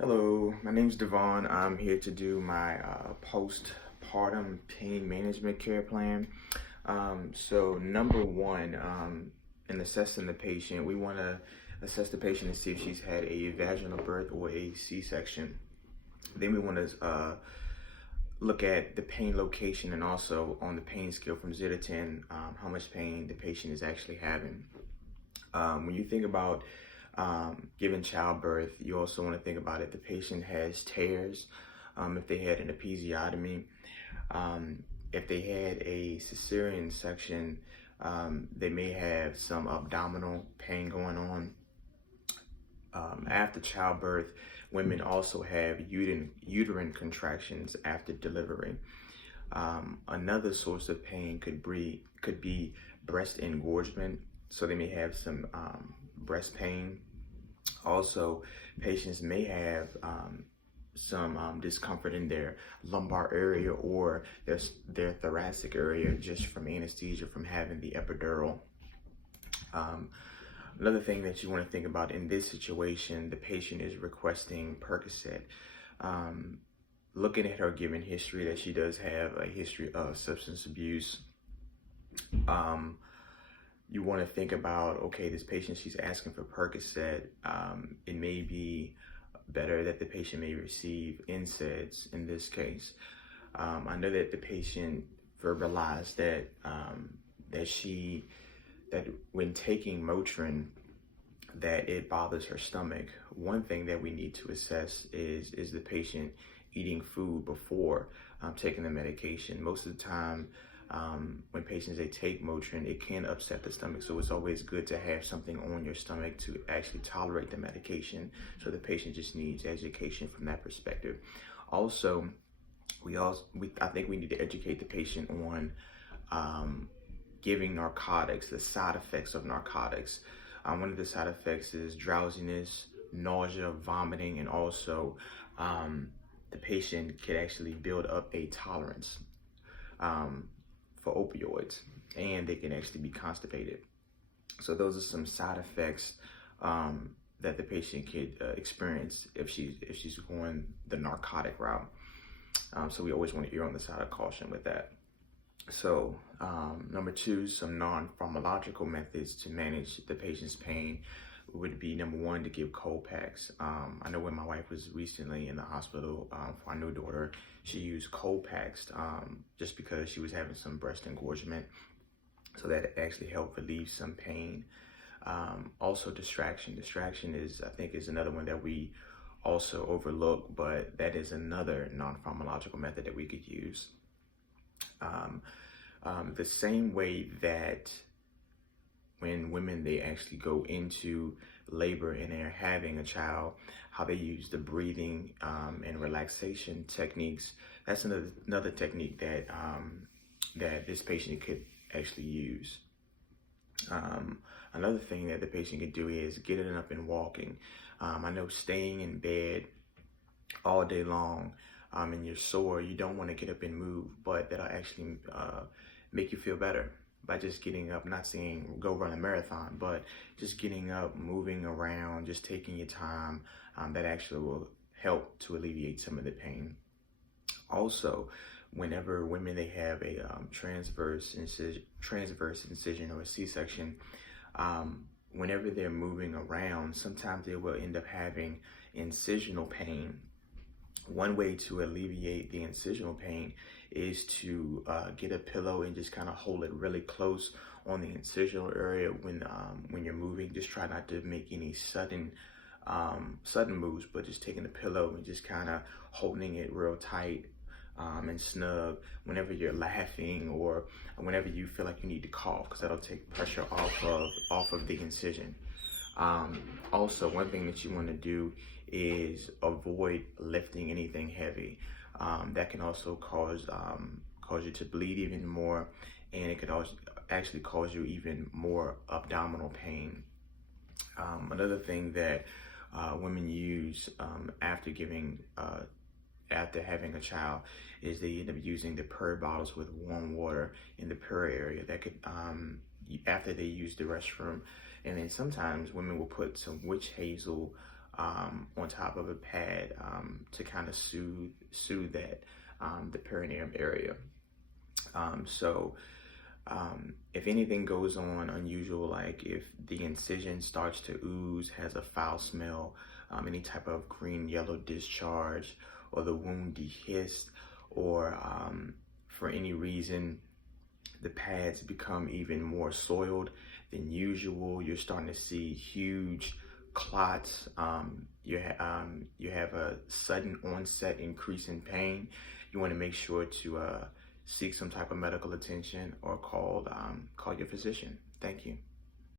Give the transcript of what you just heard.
Hello, my name's Devon. I'm here to do my postpartum pain management care plan. So number one, in assessing the patient, we want to assess the patient and see if she's had a vaginal birth or a C-section. Then we want to look at the pain location and also on the pain scale from 0 to 10, how much pain the patient is actually having. When you think about giving childbirth, you also want to think about if the patient has tears, if they had an episiotomy, if they had a cesarean section, they may have some abdominal pain going on. After childbirth, women also have uterine contractions after delivery. Another source of pain could be breast engorgement, so they may have some breast pain. Also, patients may have some discomfort in their lumbar area or their thoracic area just from anesthesia from having the epidural. Um, Another thing that you want to think about in this situation, the patient is requesting Percocet. Um, Looking at her given history that she does have a history of substance abuse, um, you want to think about, okay, this patient, she's asking for Percocet. It may be better that the patient may receive NSAIDs in this case. I know that the patient verbalized that when taking Motrin, that it bothers her stomach. One thing that we need to assess is the patient eating food before taking the medication. Most of the time, when patients they take Motrin, it can upset the stomach. So it's always good to have something on your stomach to actually tolerate the medication. So the patient just needs education from that perspective. Also, I think we need to educate the patient on giving narcotics, the side effects of narcotics. One of the side effects is drowsiness, nausea, vomiting, and also the patient could actually build up a tolerance for opioids, and they can actually be constipated. So those are some side effects that the patient could experience if she's going the narcotic route. So we always want to err on the side of caution with that. So number two, some non-pharmacological methods to manage the patient's pain would be number one, to give cold packs. I know when my wife was recently in the hospital for our new daughter, she used cold packs just because she was having some breast engorgement. So that actually helped relieve some pain. Also distraction. Distraction I think is another one that we also overlook, but that is another non-pharmacological method that we could use. The same way that when women they actually go into labor and they're having a child, how they use the breathing and relaxation techniques. That's another technique that that this patient could actually use. Another thing that the patient could do is getting up and walking. I know staying in bed all day long and you're sore, you don't want to get up and move, but that'll actually make you feel better by just getting up. Not saying go run a marathon, but just getting up, moving around, just taking your time, that actually will help to alleviate some of the pain. Also, whenever women they have a transverse incision or a C-section, whenever they're moving around, sometimes they will end up having incisional pain. One way to alleviate the incisional pain is to get a pillow and just kind of hold it really close on the incisional area when you're moving. Just try not to make any sudden moves, but just taking the pillow and just kind of holding it real tight and snug whenever you're laughing or whenever you feel like you need to cough, because that'll take pressure off of the incision. Also, one thing that you want to do is avoid lifting anything heavy. That can also cause you to bleed even more, and it could also actually cause you even more abdominal pain. Another thing that women use after having a child is they end up using the purr bottles with warm water in the purr area. That could after they use the restroom. And then sometimes women will put some witch hazel on top of a pad to kind of soothe that the perineum area. If anything goes on unusual, like if the incision starts to ooze, has a foul smell, any type of green yellow discharge, or the wound dehisced, or for any reason the pads become even more soiled than usual, you're starting to see huge clots, you have a sudden onset increase in pain, you want to make sure to seek some type of medical attention or call your physician. Thank you.